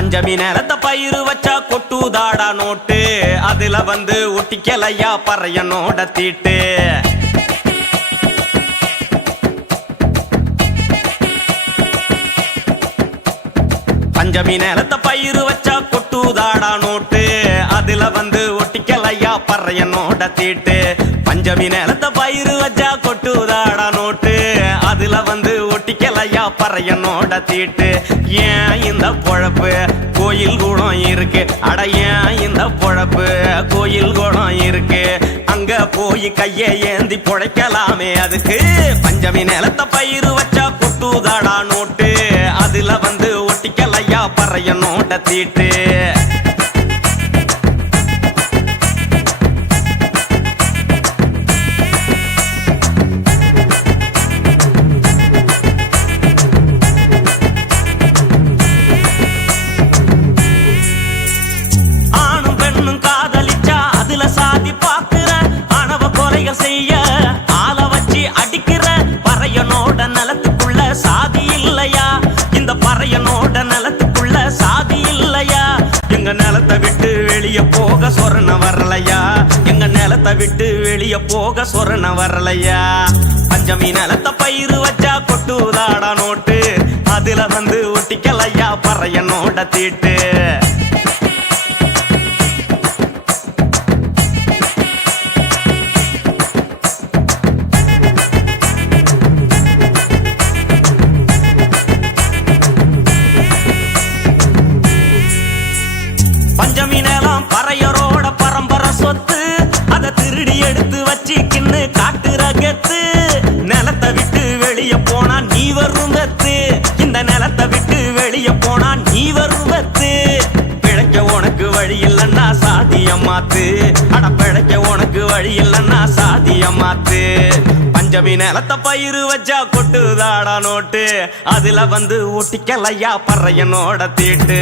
பஞ்சமி நேரத்தை பயிறு வச்சா கொட்டுதாடா நோட்டு, அதுல வந்து ஒட்டிக்கலையா பறையனோட தீட்டு. பஞ்சமி நேரத்தை பயிறு வச்சா கொட்டுதாடா நோட்டு, அதுல வந்து ஒட்டிக்கலையா பறையனோட தீட்டு. பஞ்சமி நேரத்தை பயிறு வச்சா கொட்டுதாடா நோட்டு, அதுல வந்து ஒட்டிக்கலையா பறையனோட தீட்டு. ஏன் இந்த பொழப்பு கோயில் கூடம் இருக்கு, அட ஏன் இந்த பொழப்பு கோயில் கூடம் இருக்கு, அங்க போய் கையை ஏந்தி பொழைக்கலாமே அதுக்கு. பஞ்சமி நிலத்தை பயிறு வச்சா கொட்டுதாடா நோட்டு, அதுல வந்து ஒட்டிக்கலையா பறையனோட தீட்டு. செய்ய ஆள வச்சு அடிக்கிற பறையனோட நிலத்துக்குள்ள சாதி இல்லையா, இந்த பறையனோட நிலத்துக்குள்ள சாதி இல்லையா. எங்க நிலத்தை விட்டு வெளிய போக சொரண வரலையா, எங்க நிலத்தை விட்டு வெளிய போக சொரண வரலையா. பஞ்சமி நிலத்தை பயிறு வச்சா கொட்டுதாடா நோட்டு, அதுல வந்து ஒட்டிக்கலையா பறையனோட தீட்டு. பஞ்சமி நிலம் பறையரோட பரம்பரை சொத்து, அதை திருடி எடுத்து வச்சிக்கின்னு காட்டுற கெத்து. நிலத்தை விட்டு வெளிய போனா நீ வரும் வெத்து, இந்த நிலத்தை விட்டு வெளிய போனா நீ வரும் வெத்து. பிழைக்க உனக்கு வழி இல்லைன்னா சாதிய மாத்து, அட பிழைக்க உனக்கு வழி இல்லைன்னா சாதிய மாத்து. பஞ்சமி நிலத்தை பயிறு வச்சா கொட்டுதாடா நோட்டு, அதுல வந்து ஒட்டிக்கலையா பறையனோட தீட்டு.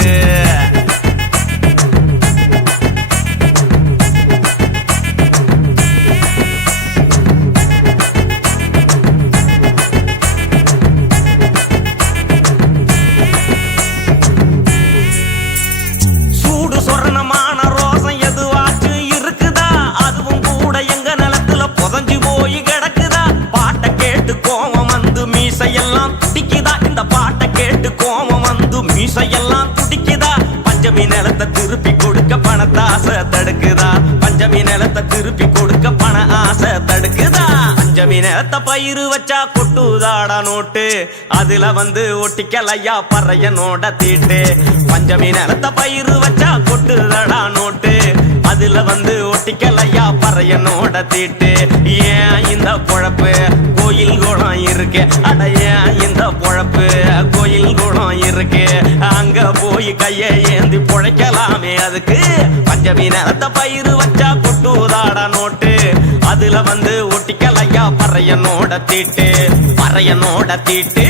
மீசையெல்லாம் துடிக்குதா, இந்த பாட்டை கேட்டு கோவம் வந்து மீசையெல்லாம் துடிக்குதா. பஞ்சமி நிலத்தை திருப்பி கொடுக்க பணத்தை ஆசை தடுக்குதா, பஞ்சமி நிலத்தை திருப்பி கொடுக்க பண ஆசை தடுக்குதா. பஞ்சமி நிலத்தை பயிறு வச்சா கொட்டுதாடா நோட்டு, அதுல வந்து ஒட்டிக்கலையா பறையனோட தீட்டு. பஞ்சமி நிலத்தை பயிறு வச்சா கொட்டுதாடா நோட்டு, அதுல வந்து ஒட்டிக்கலையா பறையனோட தீட்டு. ஏன் இந்த பொழப்பு கோயில் கூடம் இருக்கு, அட ஏன் இந்த பொழப்பு கோயில் கூடம் இருக்கு, அங்க போய் கையை ஏந்தி பொழைக்கலாமே அதுக்கு. பஞ்சமி நிலத்தை பயிறு வச்சா கொட்டுதாடா நோட்டு, அதுல வந்து ஒட்டிக்கலையா பறையனோட தீட்டு, பறையனோட தீட்டு.